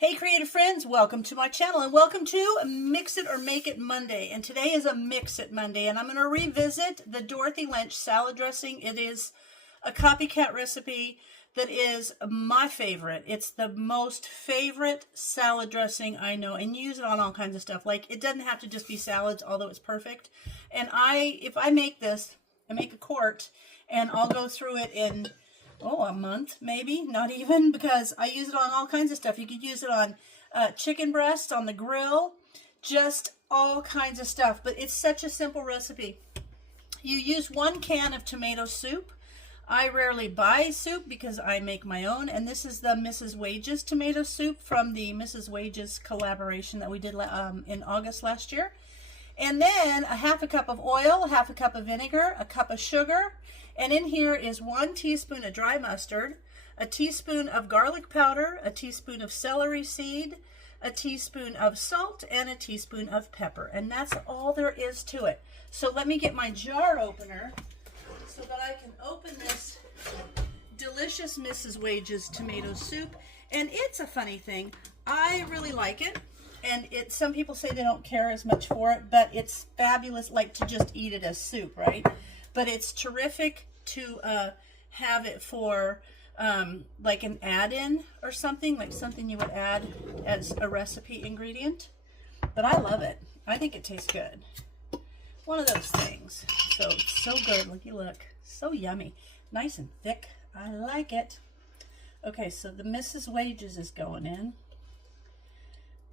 Hey creative friends, welcome to my channel and welcome to Mix It or Make It Monday. And today is a Mix It Monday and I'm going to revisit the Dorothy Lynch salad dressing. It is a copycat recipe that is my favorite. It's the most favorite salad dressing I know, and you use it on all kinds of stuff. Like, it doesn't have to just be salads, although it's perfect. And if I make this, I make a quart and I'll go through it in a month, maybe, not even, because I use it on all kinds of stuff. You could use it on chicken breasts, on the grill, just all kinds of stuff. But it's such a simple recipe. You use 1 can of tomato soup. I rarely buy soup because I make my own, and this is the Mrs. Wages tomato soup from the Mrs. Wages collaboration that we did in August last year. And then a half a cup of oil, half a cup of vinegar, a cup of sugar, and in here is 1 teaspoon of dry mustard, a teaspoon of garlic powder, a teaspoon of celery seed, a teaspoon of salt, and a teaspoon of pepper. And that's all there is to it. So let me get my jar opener so that I can open this delicious Mrs. Wages tomato soup. And it's a funny thing. I really like it. And some people say they don't care as much for it, but it's fabulous, like to just eat it as soup, right? But it's terrific to have it for like an add-in or something, like something you would add as a recipe ingredient. But I love it. I think it tastes good. One of those things. So it's so good. Looky, look. So yummy. Nice and thick. I like it. Okay, so the Mrs. Wages is going in.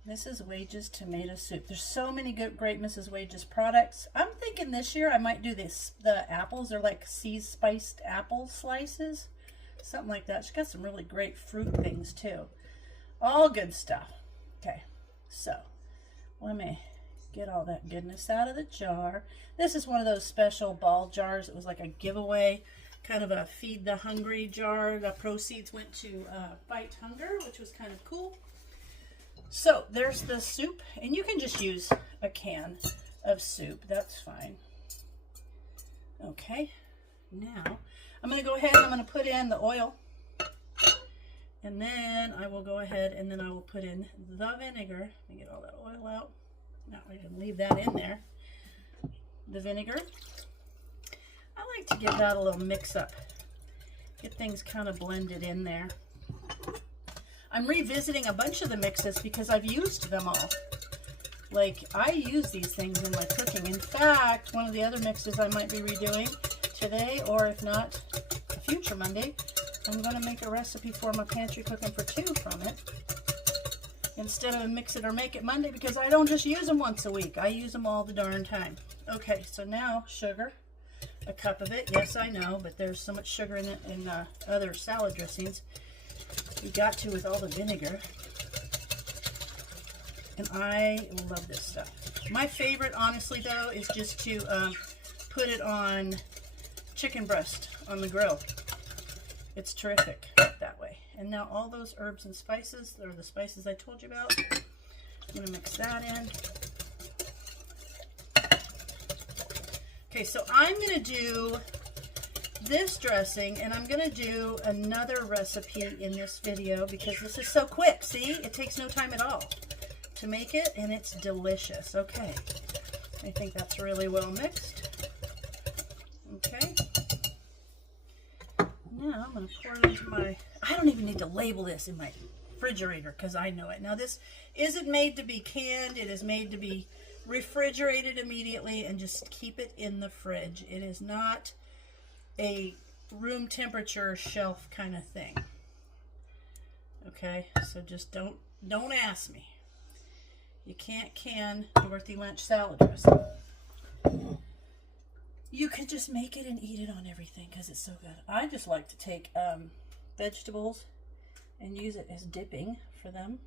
Mrs. Wages tomato soup. There's so many great Mrs. Wages products. I'm thinking this year I might do this. The apples are like spiced apple slices. Something like that. She's got some really great fruit things too. All good stuff. Okay, so let me get all that goodness out of the jar. This is one of those special ball jars. It was like a giveaway, kind of a feed the hungry jar. The proceeds went to fight hunger, which was kind of cool. So there's the soup, and you can just use a can of soup. That's fine. Okay, now I'm going to go ahead and I'm going to put in the oil, and then I will go ahead and then I will put in the vinegar. Let me get all that oil out. Now we can leave that in there. The vinegar. I like to give that a little mix up. Get things kind of blended in there. I'm revisiting a bunch of the mixes because I've used them all. Like, I use these things in my cooking. In fact, one of the other mixes I might be redoing today, or if not, a future Monday, I'm going to make a recipe for my pantry cooking for 2 from it, instead of a Mix It or Make It Monday, because I don't just use them once a week. I use them all the darn time. Okay, so now sugar, a cup of it. Yes, I know, but there's so much sugar in it in other salad dressings. You got to with all the vinegar. And I love this stuff. My favorite, honestly, though, is just to put it on chicken breast on the grill. It's terrific that way. And now all those herbs and spices, or the spices I told you about, I'm going to mix that in. Okay, so I'm going to do this dressing, and I'm going to do another recipe in this video because this is so quick. See, it takes no time at all to make it, and it's delicious. Okay, I think that's really well mixed. Okay, now I'm going to pour it into my, I don't even need to label this in my refrigerator because I know it. Now, this isn't made to be canned. It is made to be refrigerated immediately and just keep it in the fridge. It is not a room temperature shelf kind of thing. Okay, so just don't ask me. You can't can Dorothy Lynch salad dressing. You can just make it and eat it on everything because it's so good. I just like to take vegetables and use it as dipping for them.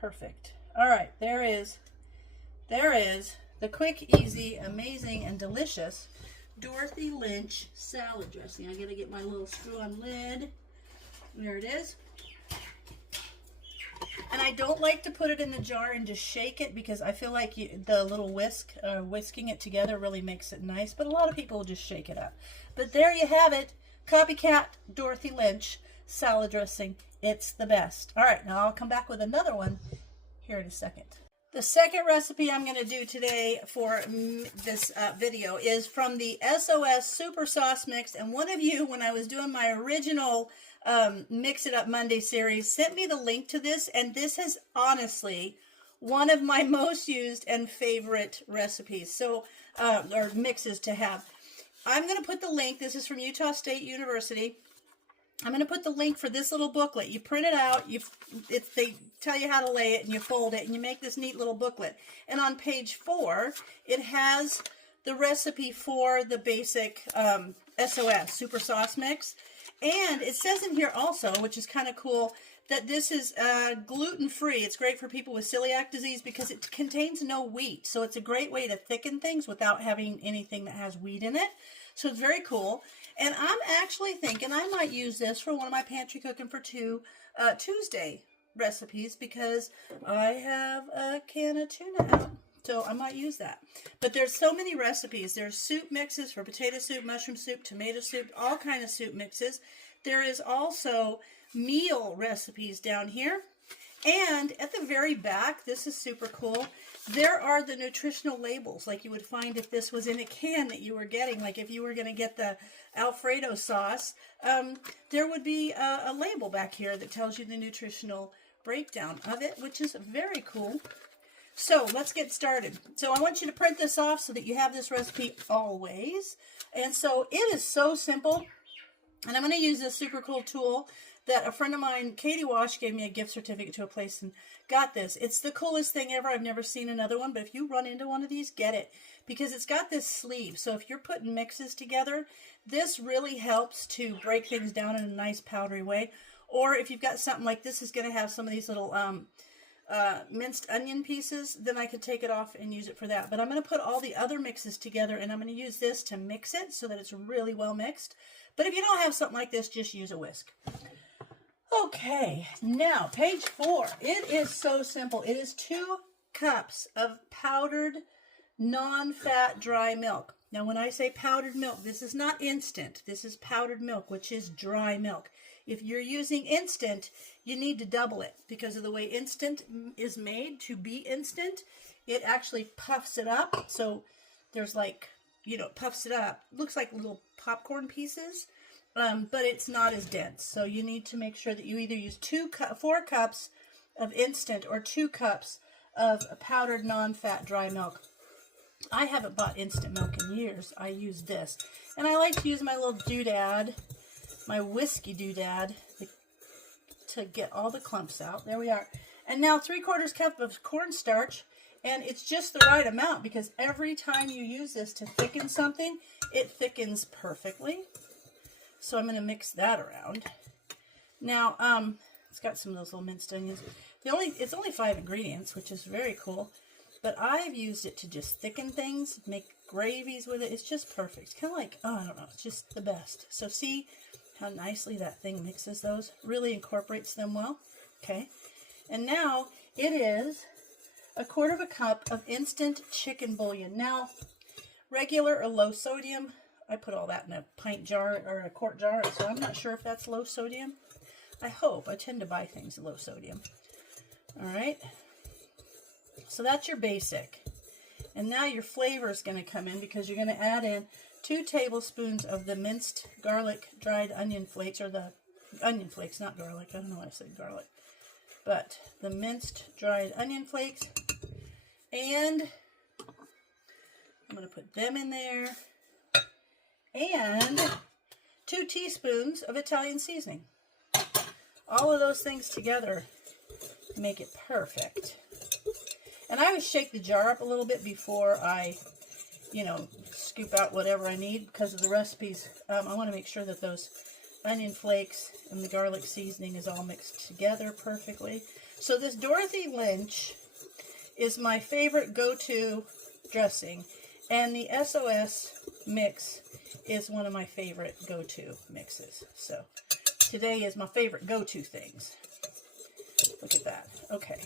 Perfect. All right, there is the quick, easy, amazing, and delicious Dorothy Lynch salad dressing. I gotta get my little screw-on lid. There it is. And I don't like to put it in the jar and just shake it because I feel like the little whisking it together really makes it nice. But a lot of people will just shake it up. But there you have it. Copycat Dorothy Lynch salad dressing. It's the best. All right, now I'll come back with another one here in a second. The second recipe I'm going to do today for this video is from the SOS Super Sauce Mix. And one of you, when I was doing my original Mix It Up Monday series, sent me the link to this. And this is honestly one of my most used and favorite recipes, so or mixes to have. I'm going to put the link. This is from Utah State University. I'm going to put the link for this little booklet. You print it out, they tell you how to lay it, and you fold it, and you make this neat little booklet. And on page 4, it has the recipe for the basic SOS, Super Sauce Mix. And it says in here also, which is kind of cool, that this is gluten-free. It's great for people with celiac disease because it contains no wheat. So it's a great way to thicken things without having anything that has wheat in it. So it's very cool. And I'm actually thinking I might use this for one of my pantry cooking for two Tuesday recipes because I have a can of tuna out. So I might use that. But there's so many recipes. There's soup mixes for potato soup, mushroom soup, tomato soup, all kind of soup mixes. There is also meal recipes down here. And at the very back, this is super cool, there are the nutritional labels like you would find if this was in a can that you were getting. Like if you were going to get the Alfredo sauce, there would be a label back here that tells you the nutritional breakdown of it, which is very cool. So let's get started. So I want you to print this off so that you have this recipe always. And so it is so simple. And I'm going to use this super cool tool that a friend of mine, Katie Wash, gave me a gift certificate to a place and got this. It's the coolest thing ever. I've never seen another one, but if you run into one of these, get it. Because it's got this sleeve. So if you're putting mixes together, this really helps to break things down in a nice powdery way. Or if you've got something like this is going to have some of these little minced onion pieces, then I could take it off and use it for that. But I'm going to put all the other mixes together, and I'm going to use this to mix it so that it's really well mixed. But if you don't have something like this, just use a whisk. Okay, now page 4. It is so simple. It is 2 cups of powdered non-fat dry milk. Now when I say powdered milk, this is not instant. This is powdered milk, which is dry milk. If you're using instant, you need to double it because of the way instant is made to be instant. It actually puffs it up. So there's like, you know, puffs it up. Looks like little popcorn pieces, but it's not as dense. So you need to make sure that you either use 4 cups of instant or 2 cups of powdered non-fat dry milk. I haven't bought instant milk in years. I use this. And I like to use my little doodad, my whiskey doodad, to get all the clumps out. There we are. And now 3/4 cup of cornstarch. And it's just the right amount because every time you use this to thicken something, it thickens perfectly. So I'm going to mix that around. Now, it's got some of those little minced onions. It's only 5 ingredients, which is very cool. But I've used it to just thicken things, make gravies with it. It's just perfect. It's kind of like, oh, I don't know, it's just the best. So see how nicely that thing mixes those? Really incorporates them well. Okay. And now it is 1/4 cup of instant chicken bouillon. Now, regular or low sodium, I put all that in a pint jar or a quart jar, so I'm not sure if that's low sodium. I hope. I tend to buy things low sodium. All right. So that's your basic. And now your flavor is going to come in because you're going to add in 2 tablespoons of the minced garlic dried onion flakes, or the onion flakes, not garlic. I don't know why I said garlic. But the minced dried onion flakes. And I'm going to put them in there. And 2 teaspoons of Italian seasoning. All of those things together make it perfect. And I always shake the jar up a little bit before I, scoop out whatever I need because of the recipes. I want to make sure that those onion flakes and the garlic seasoning is all mixed together perfectly. So this Dorothy Lynch is my favorite go-to dressing. And the SOS mix is one of my favorite go-to mixes. So today is my favorite go-to things. Look at that. Okay.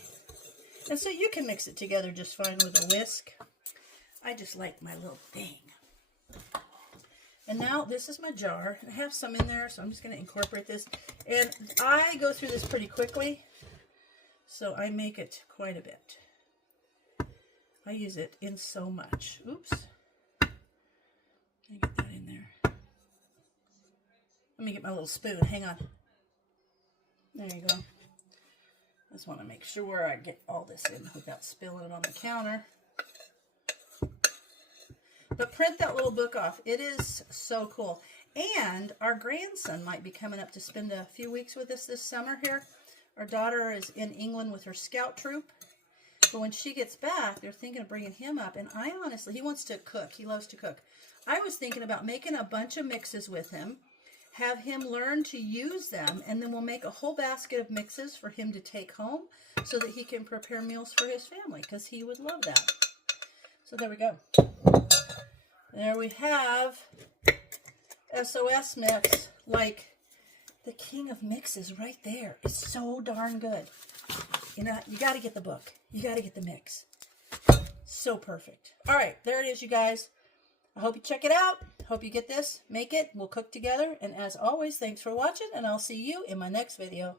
And so you can mix it together just fine with a whisk. I just like my little thing. And now this is my jar. I have some in there, so I'm just going to incorporate this. And I go through this pretty quickly, so I make it quite a bit. I use it in so much. Oops. Let me get that in there. Let me get my little spoon. Hang on. There you go. I just want to make sure I get all this in without spilling it on the counter. But print that little book off. It is so cool. And our grandson might be coming up to spend a few weeks with us this summer here. Our daughter is in England with her scout troop. But when she gets back, they're thinking of bringing him up. And I honestly, he wants to cook. He loves to cook. I was thinking about making a bunch of mixes with him, have him learn to use them, and then we'll make a whole basket of mixes for him to take home so that he can prepare meals for his family, because he would love that. So there we go. There we have SOS mix, like the king of mixes right there. It's so darn good. You know, you got to get the book. You got to get the mix. So perfect. All right, there it is, you guys. I hope you check it out. Hope you get this, make it, we'll cook together. And as always, thanks for watching, and I'll see you in my next video.